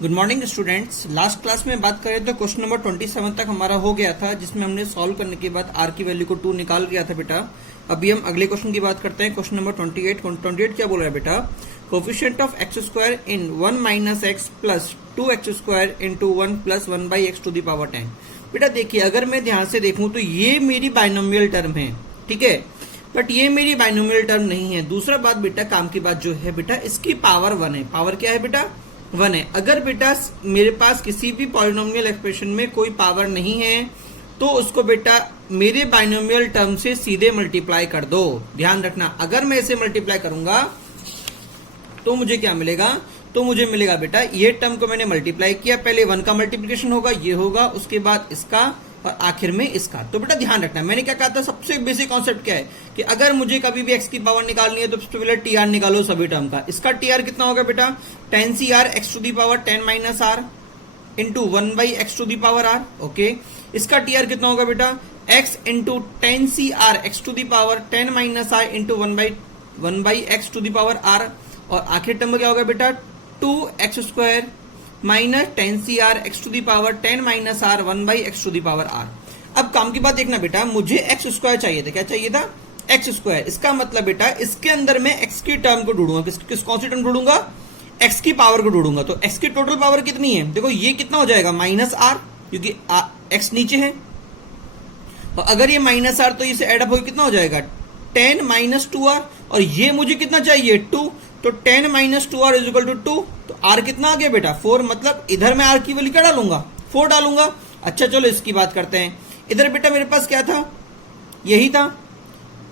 Good morning students. Last class में बात करें तो क्वेश्चन नंबर 27 तक हमारा हो गया था, जिसमें हमने सॉल्व करने के बाद आर की वैल्यू को 2 निकाल गया था बेटा। अभी हम अगले क्वेश्चन की बात करते हैं। क्वेश्चन नंबर 28 क्या बोल रहा है बेटा? Coefficient of x square in 1 minus x plus 2 x square into 1 plus 1 by x to the power 10। बेटा देखिए, अगर मैं ध्यान से देखूं तो ये मेरी बाइनोमियल टर्म है, ठीक है, बट ये मेरी बाइनोमियल टर्म नहीं है। दूसरा बात बेटा, काम की बात जो है बेटा, इसकी पावर 1 है। पावर क्या है बेटा? 1 है। अगर बेटा मेरे पास किसी भी पॉलिनोमियल एक्सप्रेशन में कोई पावर नहीं है तो उसको बेटा मेरे बाइनोमियल टर्म से सीधे मल्टीप्लाई कर दो। ध्यान रखना, अगर मैं इसे मल्टीप्लाई करूंगा तो मुझे क्या मिलेगा? तो मुझे मिलेगा बेटा, ये टर्म को मैंने मल्टीप्लाई किया, पहले 1 का मल्टीप्लिकेशन होगा, ये होगा, उसके बाद इसका और आखिर में इसका। तो बेटा ध्यान रखना, मैंने क्या कहा था, सबसे बेसिक कॉन्सेप्ट क्या है कि अगर मुझे कभी भी एक्स की पावर निकालनी है तो सबसे पहले टीआर निकालो सभी टर्म का। इसका टीआर कितना होगा बेटा? 10 CR x to the power 10 minus R into 1 by x to the power R. Okay, इसका टीआर कितना होगा बेटा? X into 10 CR x to the power 10 minus R into 1 by x to the power R. और आखिर term क्या होगा बेटा? 2 x square minus 10 CR x to the power 10 minus R 1 by x to the power are. अब काम की बात देखना बेटा, मुझे एक्स स्क्वायर चाहिए था। क्या चाहिए था? X square. इसका मतलब बेटा इसके अंदर मैं एक्स की टर्म को ढूंढूंगा। कौन सी टर्म ढूंढूंगा? एक्स की पावर को ढूंढूंगा। तो एक्स की टोटल पावर कितनी है? देखो ये कितना हो जाएगा? माइनस आर, क्योंकि एक्स नीचे है, और अगर ये माइनस आर तो इसे एडअप होकर कितना हो जाएगा? 10 माइनस 2R। और ये मुझे कितना चाहिए? 2। तो 10 minus 2R is equal to 2। तो R कितना आ गया बेटा? 4। मतलब इधर मैं R की वैल्यू क्या डालूंगा? 4 डालूंगा। अच्छा चलो इसकी बात करते हैं। इधर बेटा मेरे पास क्या था? यही था।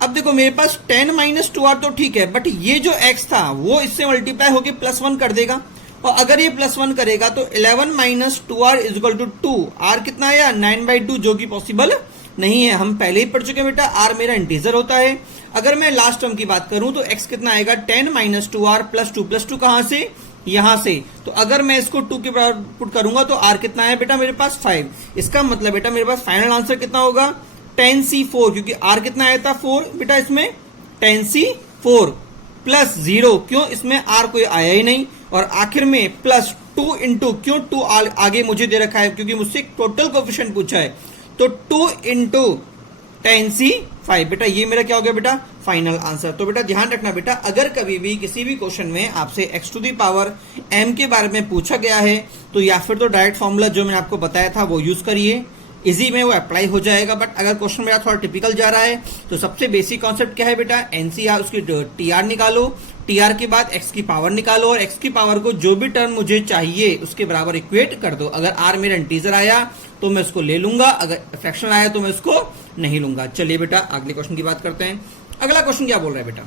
अब देखो मेरे पास 10 माइनस 2R तो ठीक है, बट ये जो x था वो इससे मल्टीप्लाई होकर +1 कर देगा, और अगर ये +1 करेगा तो 11 minus 2R is equal to 2। R कितना आया? 9/2, जो कि पॉसिबल नहीं है। हम पहले ही पढ़ चुके हैं बेटा, R मेरा इंटीजर होता है। अगर मैं लास्ट टर्म की बात करूं तो x कितना आएगा? 10 माइनस 2R प्लस 2 कहां से? यहां से। तो अगर मैं इसको 2 के बराबर पुट करूंगा तो R कितना है बेटा मेरे पास? 5। इसका मतलब बेटा मेरे पास फाइनल आंसर कितना होगा? 10C4, क्योंकि R कितना आया था? 4 बेटा, इसमें 10C4 प्लस 0, क्यों? इसमें R कोई आया ही नहीं। और आखिर में प्लस 2 इंटू, क्यों 2 आगे मुझे दे रखा है? क्योंकि मुझसे टोटल कोफिशिएंट पूछा है। तो 2 इंटू 10C5 बेटा, ये मेरा क्या हो गया बेटा? Final answer. तो बेटा ध्यान रखना बेटा, अगर कभी भी किसी भी क्वेश्चन में आपसे x to the power m के बारे में पूछा गया है तो या फिर तो डायरेक्ट फॉर्मूला जो मैंने आपको बताया था वो यूज करिए, इजी में वो अप्लाई हो जाएगा। बट अगर क्वेश्चन मेरा थोड़ा टिपिकल जा रहा है तो सबसे बेसिक कॉन्सेप्ट क्या है बेटा? NCR, उसकी टीआर निकालो, टीआर के बाद एक्स की पावर निकालो, और एक्स की पावर को जो भी टर्म मुझे चाहिए उसके बराबर इक्वेट कर दो। अगर आर मेरा इंटीजर आया तो मैं उसको ले लूंगा, अगर फ्रैक्शन आया तो मैं उसको नहीं लूंगा। चलिए बेटा अगले क्वेश्चन की बात करते हैं। अगला क्वेश्चन क्या बोल रहा है बेटा?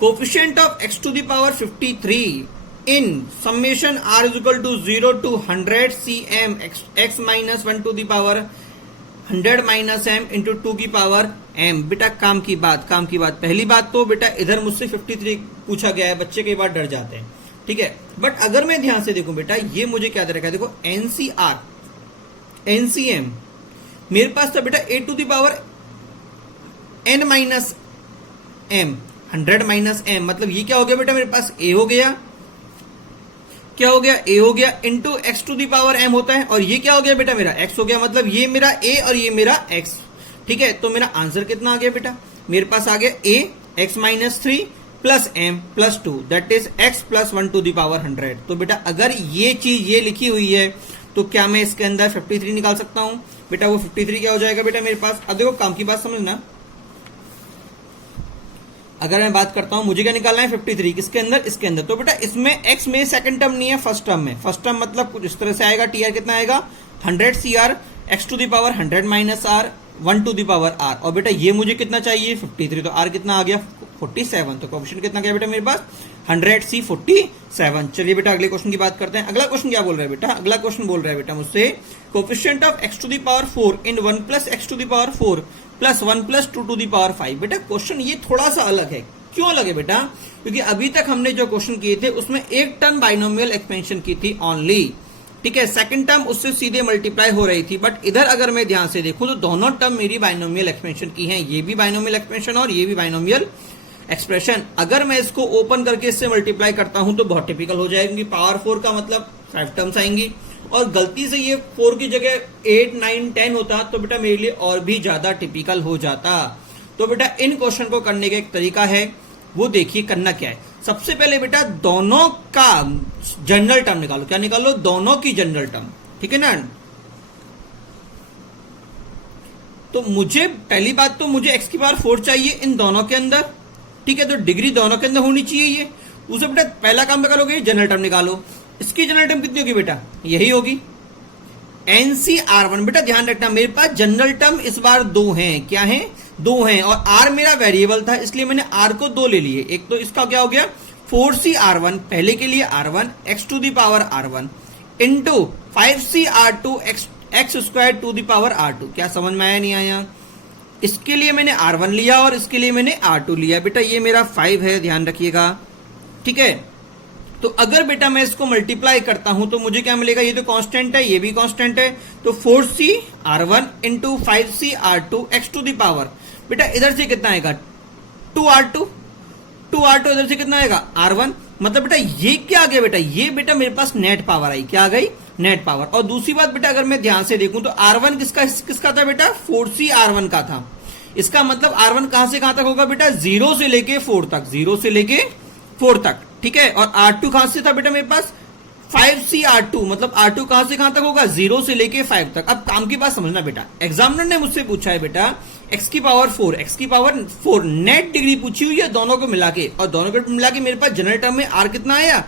Coefficient of x to the power 53 in summation R is equal to 0 to 100 cm x minus 1 to the power 100 minus m into 2 की पावर m। बेटा काम की बात पहली बात तो बेटा इधर मुझसे 53 पूछा गया है, बच्चे कई बार डर जाते हैं, ठीक है। बट अगर मैं ध्यान से देखूं बेटा, ये मुझे क्या दे रखा है? देखो NCR NCM मेरे पास था बेटा a to the power n minus m, 100 minus m, मतलब ये क्या हो गया बेटा मेरे पास? a हो गया। क्या हो गया? a हो गया into x to the power m होता है, और ये क्या हो गया बेटा? मेरा x हो गया। मतलब ये मेरा a और ये मेरा x, ठीक है। तो मेरा आंसर कितना आ गया बेटा? मेरे पास आ गया a x minus 3 plus m plus 2, that is x plus 1 to the power 100। तो बेटा अगर ये चीज ये लिखी हुई है तो क्या मैं इसके अंदर 53 निकाल सकता हूं बेटा? वो 53 क्या हो जाएगा बेटा मेरे पास? अब देखो काम की बात समझना, अगर मैं बात करता हूं मुझे क्या निकालना है? 53 किसके अंदर? इसके अंदर। तो बेटा इसमें x में सेकंड टर्म नहीं है, फर्स्ट टर्म में। फर्स्ट टर्म मतलब कुछ इस तरह से आएगा, टीआर कितना आएगा? 100 CR x to the power 100 minus r 1 to the power r। और बेटा ये मुझे कितना चाहिए? 53। तो r कितना आ गया? 47। तो कोफिशिएंट कितना गया बेटा मेरे पास? 100C 47। चलिए बेटा अगले क्वेश्चन की बात करते हैं। अगला क्वेश्चन क्या बोल रहा है बेटा? अगला क्वेश्चन बोल रहा है बेटा मुझसे, coefficient of x to the power 4 in 1 plus x to the power 4 plus 1 plus 2 to the power 5। बेटा क्वेश्चन ये थोड़ा सा अलग है। क्यों अलग है बेटा? क्योंकि अभी तक हमने जो क्वेश्चन किए थे उसमें एक टर्म बाइनोमियल एक्सपेंशन की थी ओनली, ठीक है। सेकंड टर्म उससे सीधे मल्टीप्लाई हो रही थी, बट इधर अगर मैं ध्यान से देखूं तो दोनों टर्म मेरी बाइनोमियल एक्सपेंशन की हैं। ये भी बाइनोमियल एक्सपेंशन और ये भी बाइनोमियल एक्सप्रेशन। अगर मैं इसको ओपन करके इससे मल्टीप्लाई करता हूं तो बहुत टिपिकल हो जाएगी। पावर 4 का मतलब 5 टर्म्स आएंगी। और गलती से ये 4 की जगह 8, 9, 10 होता तो बेटा मेरे लिए और भी ज्यादा टिपिकल हो जाता। तो बेटा इन क्वेश्चन को करने का एक तरीका है, वो देखिए करना क्या है। सबसे पहले बेटा दोनों का जनरल टर्म निकालो। क्या निकालो? दोनों की जनरल टर्म, ठीक है ना। तो मुझे पहली बात तो मुझे x की पावर 4 चाहिए इन दोनों के अंदर, ठीक है। तो डिग्री दोनों के अंदर होनी चाहिए ये। उसे बेटा पहला काम क्या करोगे? जनरल टर्म निकालो। इसकी जनरल टर्म कितनी होगी बेटा? यही होगी NCR1। बेटा ध्यान रखना मेरे पास जनरल टर्म इस बार 2 हैं। क्या है? 2 हैं। और R मेरा वेरिएबल था इसलिए मैंने R को 2 ले लिए। एक तो इसका क्या हो गया 4CR1 पहले के लिए R1 x to the power R1 into 5CR2 x square to the power R2। क्या समझ में आया नहीं आया? इसके लिए मैंने R1 लिया और इसके लिए मैंने R2 लिया। बेटा ये मेरा 5 है, ध्यान रखिएगा, ठीक है। तो अगर बेटा मैं इसको मल्टीप्लाई करता हूं तो मुझे क्या मिलेगा? ये तो कांस्टेंट है, ये भी कांस्टेंट है। तो 4CR1 into 5CR2 x to the power, बेटा इधर से कितना आएगा 2R2 इधर से कितना आएगा R1। मतलब बेटा ये क्या आ गया बेटा? ये बेटा मेरे पास नेट पावर आई। क्या आ गई? Net power. और दूसरी बात बेटा अगर मैं ध्यान से देखूं तो R1 किसका था बेटा? 4CR1 का था। इसका मतलब R1 कहां से कहां तक होगा बेटा? 0 से लेके 4 तक, 0 से लेके 4 तक, ठीक है। और R2 कहां से था बेटा मेरे पास? 5CR2। मतलब R2 कहां से कहां तक होगा? 0 से लेके 5 तक। अब काम की बात समझना बेटा, एग्जामिनर ने मुझसे पूछा है बेटा x की पावर 4 नेट डिग्री पूछी हुई है दोनों को मिला के, और दोनों को मिला के मेरे पास जनरल टर्म में R कितना आया?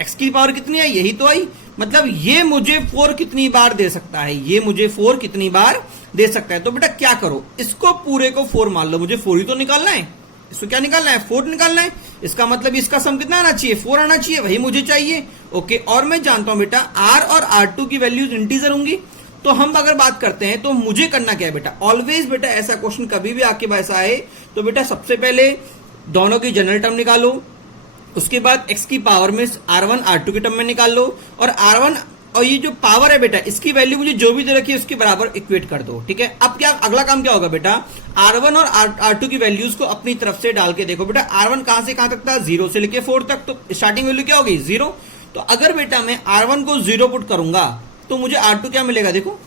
x की पावर कितनी आई? यही तो आई। मतलब ये मुझे 4 कितनी बार दे सकता है? ये मुझे 4 कितनी बार दे सकता है? तो बेटा क्या करो, इसको पूरे को 4 मान लो। मुझे 4 ही तो निकालना है। इसको क्या निकालना है? 4 निकालना है। इसका मतलब इसका सम कितना आना चाहिए? 4 आना चाहिए, वही मुझे चाहिए। ओके। और मैं जानता हूं बेटा R और R2 की वैल्यूज इंटीजर होंगी। तो हम अगर बात करते हैं तो मुझे करना क्या है बेटा? ऑलवेज बेटा ऐसा क्वेश्चन कभी भी आपके पास आए तो बेटा सबसे पहले दोनों की जनरल टर्म निकालो, उसके बाद x की पावर में R1 R2 की टर्म में निकाल लो, और R1 और ये जो पावर है बेटा इसकी वैल्यू मुझे जो भी दे रखी है उसके बराबर इक्वेट कर दो, ठीक है। अब क्या अगला काम क्या होगा बेटा? R1 और R2 की वैल्यूज को अपनी तरफ से डाल के देखो। बेटा R1 कहां से कहां तक था? 0 से लेके 4 तक। तो स्टार्टिंग वैल्यू क्या होगी? 0। तो अगर बेटा मैं R1 को 0 पुट करूंगा तो मुझे R2 क्या मिलेगा? देखो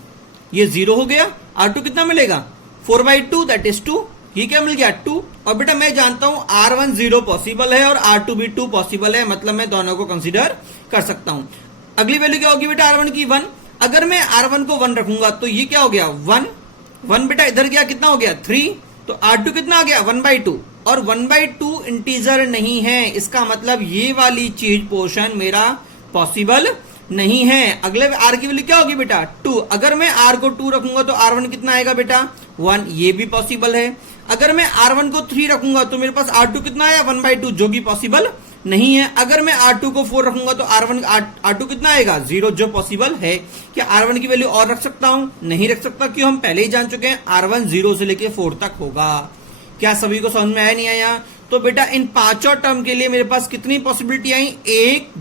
ये 0 हो गया। R2 कितना मिलेगा? 4/2 दैट इज 2। ये क्या मिल गया? 2। और बेटा मैं जानता हूं R1 0 पॉसिबल है और R2 भी 2 पॉसिबल है, मतलब मैं दोनों को कंसीडर कर सकता हूं। अगली वैल्यू क्या होगी बेटा? R1 की 1। अगर मैं R1 को 1 रखूंगा तो ये क्या हो गया? 1 बेटा इधर गया, कितना हो गया? 3। तो R2 कितना आ गया? 1/2। और 1/2 इंटीजर नहीं है, इसका मतलब ये वाली चीज पोर्शन मेरा पॉसिबल नहीं है। अगले R की वैल्यू क्या होगी बेटा? 2। अगर मैं R को 2 रखूंगा तो R1 कितना आएगा बेटा? 1। ये भी पॉसिबल है। अगर मैं R1 को 3 रखूंगा तो मेरे पास R2 कितना आया? 1/2, जो कि पॉसिबल नहीं है। अगर मैं R2 को 4 रखूंगा तो R2 कितना आएगा? 0, जो पॉसिबल है। क्या R1 की वैल्यू और रख सकता हूं? नहीं रख सकता, क्यों? हम पहले ही जान चुके हैं R1 0 से लेके 4 तक होगा। क्या सभी को समझ में आया नहीं आया? तो बेटा इन पांचों टर्म के लिए मेरे पास कितनी पॉसिबिलिटी आई? 1,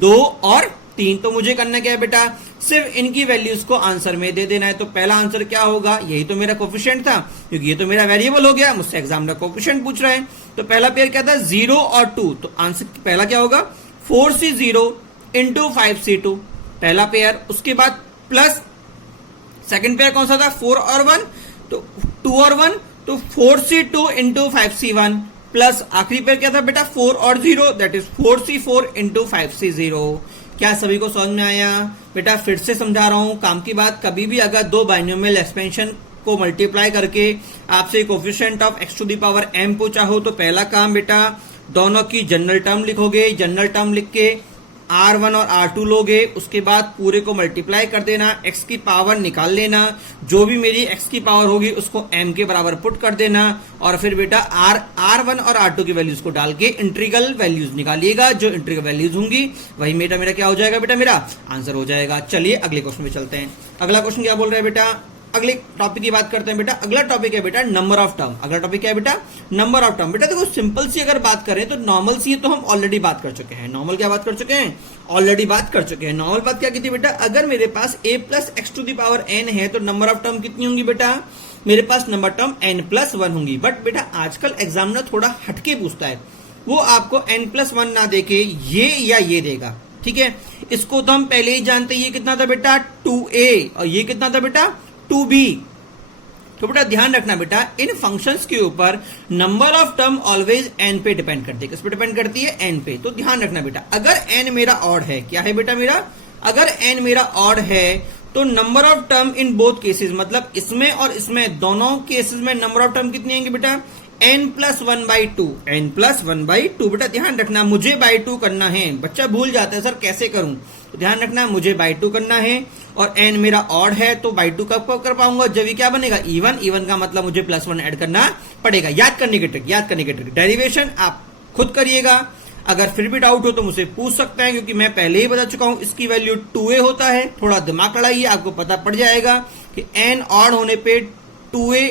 2 और 3। तो मुझे करना क्या है बेटा? सिर्फ इनकी वैल्यूज को आंसर में दे देना है। तो पहला आंसर क्या होगा? यही तो मेरा कोफिशिएंट था, क्योंकि ये तो मेरा वेरिएबल हो गया, मुझसे एग्जामिनर कोफिशिएंट पूछ रहा है। तो पहला पेयर क्या था? 0 और 2। तो आंसर पहला क्या होगा? 4C0 इंटू 5C2 पहला पेयर। उसके बाद प्लस सेकेंड पेयर कौन सा था? 4 और 1। तो 2 और 1, तो 4C2 इंटू 5C1 प्लस आखिरी पेयर क्या था बेटा? 4 और 0 that is 4C4 into 5C0। क्या सभी को समझ में आया? बेटा फिर से समझा रहा हूं काम की बात, कभी भी अगर दो बाइनोमियल एक्सपेंशन को मल्टीप्लाई करके आपसे coefficient of x to the power m पूछा हो तो पहला काम बेटा दोनों की जनरल टर्म लिखोगे। जनरल टर्म लिख के R1 और R2 लोगे, उसके बाद पूरे को मल्टीप्लाई कर देना, x की पावर निकाल लेना, जो भी मेरी x की पावर होगी उसको m के बराबर पुट कर देना, और फिर बेटा R1 और R2 की वैल्यूज को डाल के इंटीग्रल वैल्यूज निकालिएगा। जो इंटीग्रल वैल्यूज होंगी वही मेरा क्या हो जाएगा बेटा? मेरा आंसर हो जाएगा। चलिए अगले क्वेश्चन में चलते हैं। अगला क्वेश्चन क्या बोल रहे हैं बेटा? अगले टॉपिक की बात करते हैं बेटा। अगला टॉपिक है बेटा नंबर ऑफ टर्म। अगला टॉपिक क्या है बेटा? Number of term. बेटा देखो सिंपल सी अगर बात करें तो नॉर्मल सी तो हम ऑलरेडी बात कर चुके हैं। नॉर्मल क्या बात कर चुके हैं? ऑलरेडी बात कर चुके हैं। नॉर्मल बात क्या की थी बेटा? अगर मेरे पास a plus x to the power n है तो नंबर ऑफ टर्म कितनी होंगी बेटा? मेरे पास नंबर टर्म n+1 होंगी। बट बेटा आजकल एग्जामिनर थोड़ा हटके पूछता है, वो आपको n+1 ना देके ये या ये देगा। ठीक है, इसको तो हम पहले ही जानते हैं, ये कितना था बेटा 2a और ये कितना था बेटा 2b। तो बेटा ध्यान रखना बेटा, इन फंक्शंस के ऊपर number of term always n पे डिपेंड करती है। किस पे डिपेंड करती है? n पे। तो ध्यान रखना बेटा, अगर n मेरा ऑड है, क्या है बेटा मेरा, अगर n मेरा ऑड है तो number of term in both cases, मतलब इसमें और इसमें दोनों केसेस में नंबर ऑफ टर्म कितनी आएंगे बेटा n+1/2, n+1/2। बेटा ध्यान रखना, मुझे बाई 2 करना है। बच्चा भूल जाता है सर कैसे करूं, तो ध्यान रखना मुझे बाई 2 करना है और n मेरा ऑड है, तो बाई 2 कब कर पाऊंगा, जब ये क्या बनेगा इवन। इवन का मतलब मुझे +1 ऐड करना पड़ेगा। याद करने की ट्रिक, डेरिवेशन आप खुद करिएगा। अगर फिर भी डाउट हो तो मुझसे पूछ सकते हैं, क्योंकि मैं पहले ही बता चुका हूं इसकी वैल्यू 2a होता है। थोड़ा दिमाग लड़ाइए, आपको पता पड़ जाएगा कि n ऑड होने पे 2a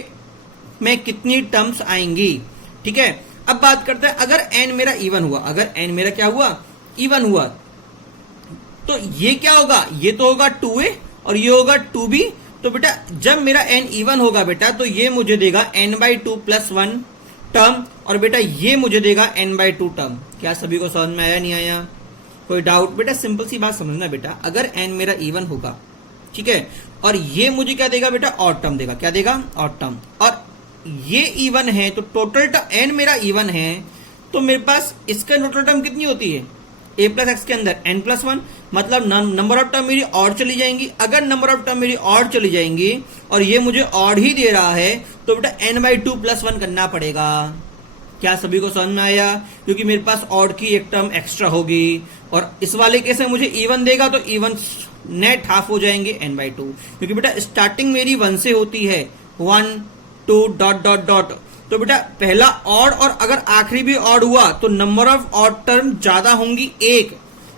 में कितनी टर्म्स आएंगी। ठीक है, अब बात करते हैं अगर n मेरा इवन हुआ, अगर n मेरा क्या हुआ इवन हुआ, तो ये क्या होगा, ये तो होगा 2a और ये होगा 2b। तो बेटा जब मेरा n इवन होगा बेटा, तो ये मुझे देगा n/2 + 1 टर्म और बेटा ये मुझे देगा n/2 टर्म। क्या सभी को समझ में आया, नहीं आया, कोई डाउट? बेटा सिंपल सी बात समझना बेटा, अगर n मेरा इवन होगा, ठीक है, और ये मुझे क्या देगा बेटा ऑड टर्म देगा। क्या देगा? Odd term. और ये इवन है तो टोटल n मेरा इवन है, तो मेरे पास इसका टोटल टर्म कितनी होती है a + x के अंदर n+1, मतलब नंबर ऑफ टर्म मेरी और चली जाएंगी। अगर नंबर ऑफ टर्म मेरी और चली जाएंगी और ये मुझे और ही दे रहा है, तो बेटा n/2 + 1 करना पड़ेगा। क्या सभी को समझ में आया? क्योंकि मेरे पास ऑड की एक टर्म एक्स्ट्रा होगी और इस वाले केस में मुझे इवन देगा, तो इवन नेट हाफ हो जाएंगे n/2, क्योंकि बेटा स्टार्टिंग मेरी 1 से होती है, 1 2 ... तो बेटा पहला ऑड और अगर आखिरी भी ऑड हुआ तो नंबर ऑफ ऑड टर्म ज्यादा होंगी एक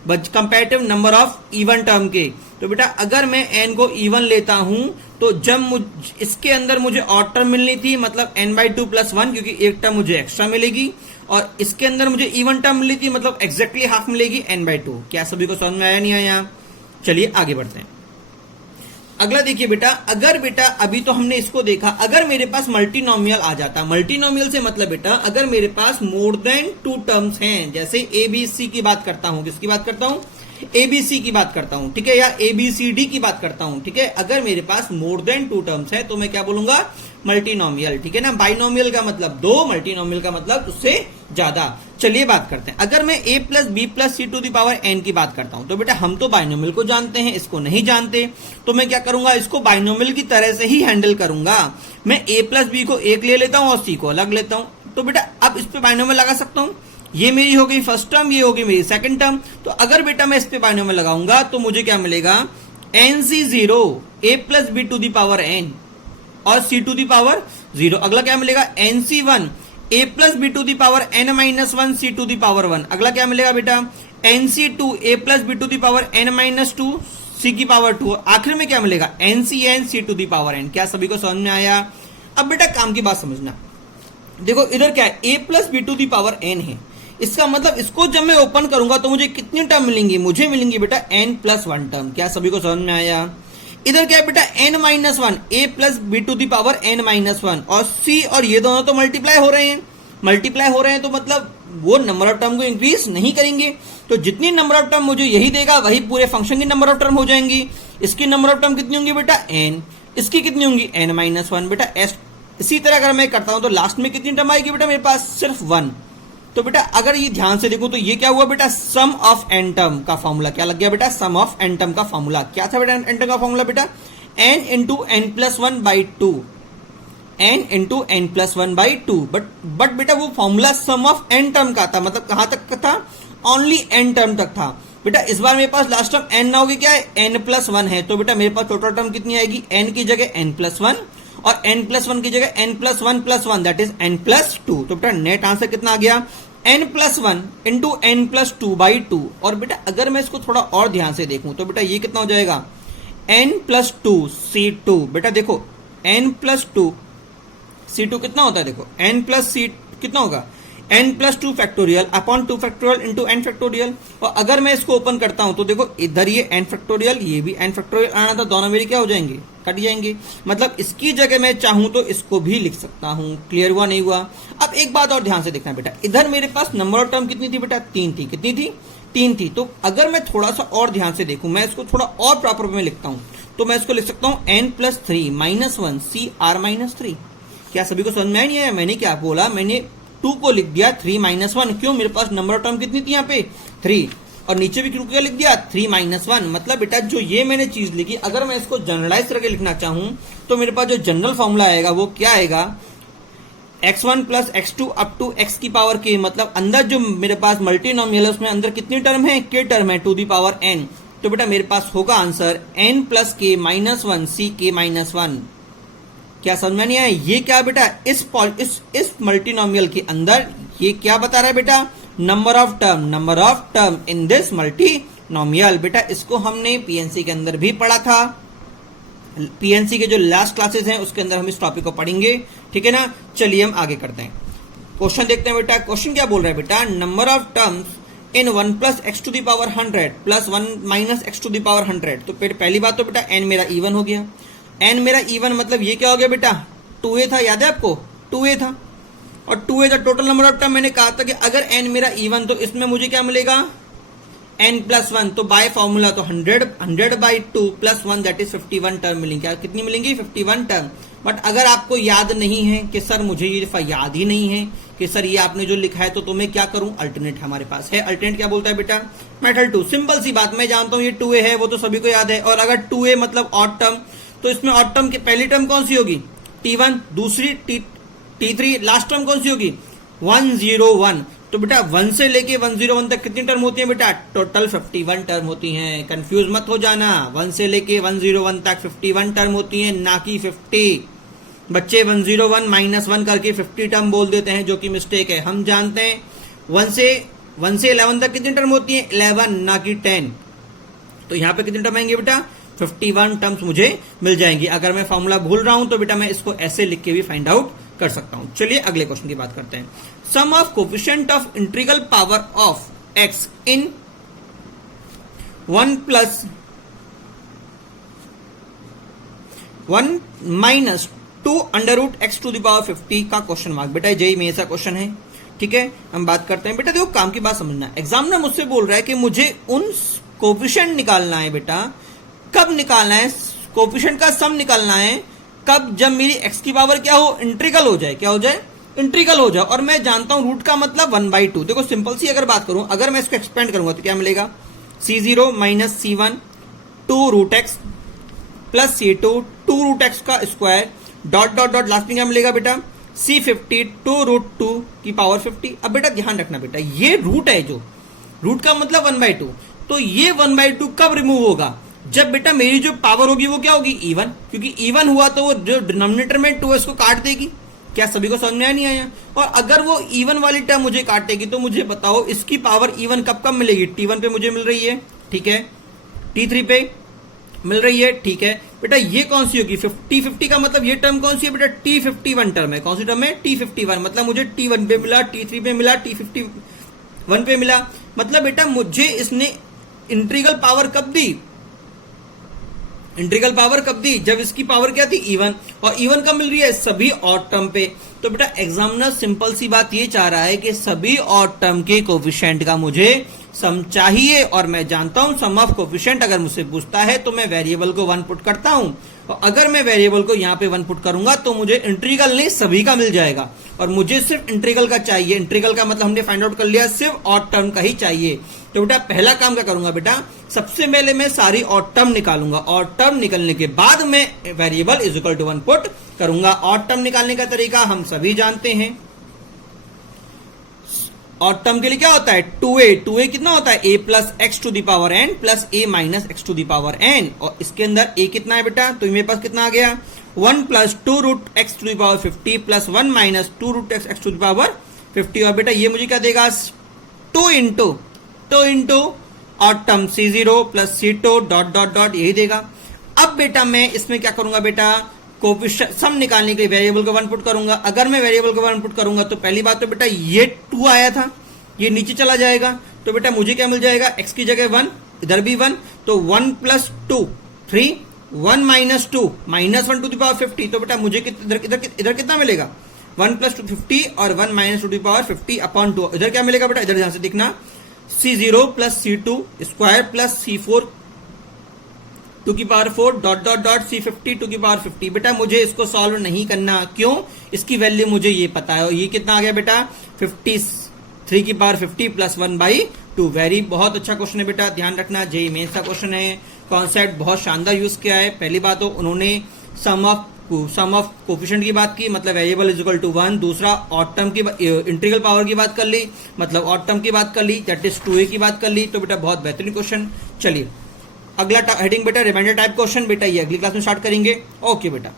comparative number of even term के। तो बेटा अगर मैं n को इवन लेता हूं, तो जब इसके अंदर मुझे ऑड टर्म मिलनी थी, मतलब n/2 + 1, क्योंकि एक टर्म मुझे एक्स्ट्रा मिलेगी, और इसके अंदर मुझे इवन टर्म मिली थी, मतलब एग्जैक्टली हाफ मिलेगी n/2। क्या सभी को समझ में आया, नहीं आया? चलिए आगे बढ़ते हैं। अगला देखिए बेटा, अगर बेटा अभी तो हमने इसको देखा, अगर मेरे पास मल्टीनोमियल आ जाता, मल्टीनोमियल से मतलब बेटा अगर मेरे पास मोर देन 2 टर्म्स हैं, जैसे ABC की बात करता हूं, किसकी बात करता हूं, ABC की बात करता हूं, ठीक है, या ABCD की बात करता हूं, ठीक है, अगर मेरे पास मोर देन 2 टर्म्स है तो मैं क्या बोलूंगा, मल्टीनोमियल। ठीक है ना, बाइनोमियल का मतलब 2, मल्टीनोमियल का मतलब उससे ज्यादा। चलिए बात करते हैं, अगर मैं a + b + c⁴n की बात करता हूं, तो बेटा हम तो बाइनोमियल को जानते हैं, इसको नहीं जानते, तो मैं क्या करूंगा, इसको बाइनोमियल की तरह से ही हैंडल करूंगा। मैं a + b को एक ले लेता हूं और c को अलग लेता हूं। तो बेटा अब इस पे बाइनोमियल लगा सकता हूं, ये मेरी हो गई फर्स्ट टर्म, ये होगी मेरी सेकंड टर्म। तो अगर बेटा मैं इस पे बाइनोमियल लगाऊंगा तो मुझे क्या मिलेगा, nc0 a + b⁴n और c⁴0। अगला क्या मिलेगा, nc1 a + b⁴n-1 c⁴1। अगला क्या मिलेगा बेटा, nc2 a + b⁴n-2 c⁴2। आखिर में क्या मिलेगा, ncn c⁴n। क्या सभी को समझ में आया? अब बेटा काम की बात समझना, देखो इधर क्या है, a + b⁴n है, इसका मतलब इसको जब मैं ओपन करूंगा तो मुझे कितनी टर्म मिलेंगी, मुझे मिलेंगी बेटा n+1 टर्म। क्या सभी को समझ में आया? इधर क्या है बेटा n-1, a + b⁴n-1 और c और ये दोनों तो मल्टीप्लाई हो रहे हैं, तो मतलब वो नंबर ऑफ टर्म को इंक्रीज नहीं करेंगे। तो जितनी नंबर ऑफ टर्म मुझे यही देगा वही पूरे फंक्शन की नंबर ऑफ टर्म हो जाएंगी। इसकी नंबर ऑफ टर्म कितनी होंगी बेटा n, इसकी कितनी होंगी n-1 बेटा s। इसी तरह अगर मैं करता हूं तो लास्ट में कितनी टर्म आएगी बेटा मेरे पास, सिर्फ 1। तो बेटा अगर ये ध्यान से देखो तो ये क्या हुआ बेटा, सम ऑफ n टर्म का फॉर्मूला। क्या लग गया बेटा, सम ऑफ n टर्म का फॉर्मूला। क्या था बेटा n टर्म का फॉर्मूला बेटा, n × n+1/2, n × n+1/2। But बेटा वो formula some of n term का था, मतलब कहां तक था, ओनली n टर्म तक था। बेटा इस बार मेरे पास लास्ट टर्म n ना होगी, क्या है n+1 है, तो बेटा मेरे पास टोटल टर्म कितनी आएगी, n की जगह n+1 और n+1 की जगह n+1+1 दैट इज n+2। तो बेटा नेट आंसर कितना आ गया, n+1 × n+2/2। और बेटा अगर मैं इसको थोड़ा और ध्यान से देखूं तो बेटा ये कितना हो जाएगा, n+2 c2। बेटा देखो n+2 c2 कितना होता है, देखो n+c कितना होगा, n+2 factorial upon 2 factorial into n factorial. और अगर मैं इसको ओपन करता हूं तो देखो इधर ये n फैक्टोरियल, ये भी n फैक्टोरियल आना था, दोनों मेरी क्या हो जाएंगे, कट जाएंगे। मतलब इसकी जगह मैं चाहूं तो इसको भी लिख सकता हूं। क्लियर हुआ, नहीं हुआ? अब एक बात और ध्यान से देखना बेटा, इधर मेरे पास नंबर ऑफ टर्म कितनी थी बेटा, 3 थी। कितनी थी, 3 थी। तो अगर मैं थोड़ा सा और ध्यान से देखूं, मैं इसको थोड़ा और प्रॉपर में लिखता हूं, तो मैं इसको लिख सकता हूं n+3 -1 CR-3। क्या सभी को समझ में नहीं आया? मैंने क्या बोला, मैंने 2 को लिख दिया 3 - 1। क्यों? मेरे पास नंबर ऑफ टर्म कितनी थी यहाँ पे? 3। और नीचे भी क्या लिख दिया? 3 - 1। मतलब बेटा जो ये मैंने चीज लिखी, अगर मैं इसको जनरलाइज करके लिखना चाहूं तो मेरे पास जो जनरल फॉर्मूला आएगा वो क्या आएगा? x1 + x2 up to x की पावर k। मतलब अंदर जो मेरे पास मल्टीनोमियल है उसमें अंदर कितनी टर्म है? k टर्म है, टू दी पावर n। तो बेटा मेरे पास होगा आंसर n + k - 1 ck - 1। क्या समझ में नहीं आया? ये क्या बेटा, इस मल्टीनोमियल के अंदर ये क्या बता रहा है बेटा? Number of term in this multinomial. बेटा इसको हमने पीएनसी के अंदर भी पढ़ा था। पीएनसी के जो लास्ट क्लासेस हैं उसके अंदर हम इस टॉपिक को पढ़ेंगे, ठीक है ना। चलिए हम आगे करते हैं, क्वेश्चन देखते हैं बेटा। क्वेश्चन क्या बोल रहा है बेटा? Number of terms in 1 + x to the power 100 + 1 - x to the power 100। तो पहली बात तो बेटा n मेरा इवन हो गया। n मेरा इवन मतलब ये क्या हो गया बेटा? 2a था, याद है आपको? 2a था, और 2a था टोटल नंबर ऑफ टर्म। मैंने कहा था कि अगर n मेरा इवन तो इसमें मुझे क्या मिलेगा? n+1। तो बाय फॉर्मूला तो 100/2 + 1 दैट इज 51 टर्म मिलेंगी। क्या कितनी मिलेंगी? 51 टर्म। बट अगर आपको याद नहीं है कि सर मुझे ये याद ही नहीं है कि सर ये आपने जो लिखा है, तो मैं क्या करूं? अल्टरनेट हमारे पास है। अल्टरनेट क्या बोलता है बेटा? मेथड 2। सिंपल सी बात, मैं जानता हूं ये 2a है, वो तो सभी को याद है। और अगर 2a मतलब ऑड टर्म, तो इसमें ऑड टर्म की पहली टर्म कौन सी होगी? t1, दूसरी t3, लास्ट टर्म कौन सी होगी? 101। तो बेटा 1 से लेके 101 तक कितनी टर्म होती है बेटा? टोटल 51 टर्म होती हैं। कंफ्यूज मत हो जाना, 1 से लेके 101 तक 51 टर्म होती हैं, ना कि 50। बच्चे 101 - 1 करके 50 टर्म बोल देते हैं, जो कि मिस्टेक है। हम जानते हैं 1 से 11 तक कितनी टर्म होती है? 11, ना कि 10। तो यहां पे कितनी टर्म आएंगे बेटा? 51 टर्म्स मुझे मिल जाएंगी। अगर मैं फॉर्मूला भूल रहा हूं तो बेटा मैं इसको ऐसे लिख के भी फाइंड आउट कर सकता हूं। चलिए अगले क्वेश्चन की बात करते हैं। Sum of coefficient of integral power of x in 1 + 1 - 2 √x to the power 50 का क्वेश्चन मार्क। बेटा जेई में ऐसा क्वेश्चन है, ठीक है। हम बात करते हैं बेटा, देखो काम की बात समझना। एग्जामिनर मुझसे बोल रहा है कि मुझे उन कोफिशिएंट निकालना है बेटा। कब निकालना है? कोफिशिएंट का सम निकालना है। कब? जब मेरी x की पावर क्या हो? इंटीग्रल हो जाए। क्या हो जाए? इंटीग्रल हो जाए। और मैं जानता हूं रूट का मतलब 1/2। देखो सिंपल सी अगर बात करूं, अगर मैं इसको एक्सपेंड करूंगा तो क्या मिलेगा? c0 - c1 2√x + c2 2√x का square dot dot dot last में क्या मिलेगा बेटा? c50 2√2 की पावर 50। अब बेटा ध्यान रखना बेटा, ये रूट है, जो रूट का मतलब 1/2। तो ये 1/2 कब रिमूव होगा? जब बेटा मेरी जो पावर होगी वो क्या होगी? इवन। क्योंकि इवन हुआ तो वो जो डिनोमिनेटर में 2 इसको काट देगी। क्या सभी को समझ में आया नहीं आया? और अगर वो इवन वाली टर्म मुझे काटेगी तो मुझे बताओ इसकी पावर इवन कब कब मिलेगी? t1 पे मुझे मिल रही है, ठीक है। t3 पे मिल रही है, ठीक है। बेटा ये कौन सी होगी? t50 का मतलब ये टर्म कौन सी है बेटा? t51 टर्म है। कौन सी टर्म है? t51। मतलब मुझे t1 पे मिला, t3 पे मिला, t51 पे मिला। मतलब बेटा मुझे इसने इंटीग्रल पावर कब दी? इंटीग्रल पावर कब दी? जब इसकी पावर क्या थी? इवन। और इवन कब मिल रही है? सभी ऑड टर्म पे। तो बेटा एग्जामिनर सिंपल सी बात ये चाह रहा है कि सभी ऑड टर्म के कोफिशिएंट का मुझे सम चाहिए। और मैं जानता हूं सम ऑफ कोफिशिएंट अगर मुझसे पूछता है तो मैं वेरिएबल को 1 पुट करता हूं। और अगर मैं वेरिएबल को यहां पे 1 पुट करूंगा तो मुझे इंटीग्रल नहीं सभी का मिल जाएगा। और मुझे सिर्फ इंटीग्रल का चाहिए। इंटीग्रल का मतलब हमने फाइंड आउट कर लिया, सिर्फ ऑड टर्म का ही चाहिए। तो बेटा पहला काम क्या करूंगा बेटा? सबसे पहले मैं सारी ऑड टर्म निकालूंगा। ऑड टर्म निकलने के बाद मैं वेरिएबल = 1 पुट करूंगा। ऑड टर्म निकालने का तरीका हम सभी जानते हैं। ऑड टर्म के लिए क्या होता है? 2a कितना होता है? a + x to the power n + a - x to the power n। और इसके अंदर a कितना है बेटा? तो मेरे पास कितना आ गया? 1 + 2√x to the power 50 + 1 - 2√x to the power 50। और बेटा ये मुझे क्या देगा? 2 into odd term c0 + c2 dot dot dot यही देगा। अब बेटा मैं इसमें क्या करूंगा बेटा? कोफिशिएंट सम निकालने के लिए वेरिएबल को 1 पुट करूंगा। अगर मैं वेरिएबल को 1 पुट करूंगा तो पहली बात तो बेटा ये 2 आया था, ये नीचे चला जाएगा। तो बेटा मुझे क्या मिल जाएगा? x की जगह 1, इधर भी 1। तो 1 + 2 3, 1 - 2 -1 टू द पावर 50। तो बेटा मुझे इधर कितना मिलेगा? 1 + 2 50 और 1 - 2 टू द पावर 50 अपॉन 2। इधर क्या मिलेगा बेटा? इधर ध्यान से देखना, C0 plus C2 square plus C4 two की power 4 dot dot dot C50 two की पावर 50। बेटा मुझे इसको सॉल्व नहीं करना, क्यों? इसकी वैल्यू मुझे ये पता है। ये कितना आ गया बेटा? 53 की पावर 50 प्लस 1/2। वेरी बहुत अच्छा क्वेश्चन है बेटा, ध्यान रखना। जेईई मेंस का क्वेश्चन है, कॉन्सेप्ट बहुत शानदार यूज किया है। पहली बात तो उन्होंने सम ऑफ कोफिशिएंट की बात की, मतलब वेरिएबल इज इक्वल टू 1। दूसरा ऑड टर्म की इंटीग्रल पावर की बात कर ली, मतलब ऑड टर्म की बात कर ली, दैट इज 2a की बात कर ली। तो बेटा बहुत बेहतरीन क्वेश्चन। चलिए अगला हेडिंग बेटा रिमाइंडर टाइप क्वेश्चन। बेटा ये अगली क्लास में स्टार्ट करेंगे। ओके बेटा।